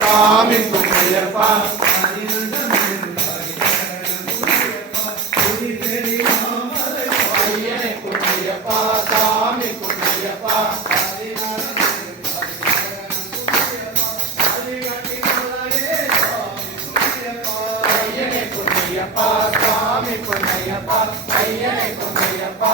சாமி பொன்னையப்பா ஐயனை பொன்னையப்பா சாமி பொன்னையப்பா ஐயனை பொன்னையப்பா சாமி பொன்னையப்பா ஐயனை பொன்னையப்பா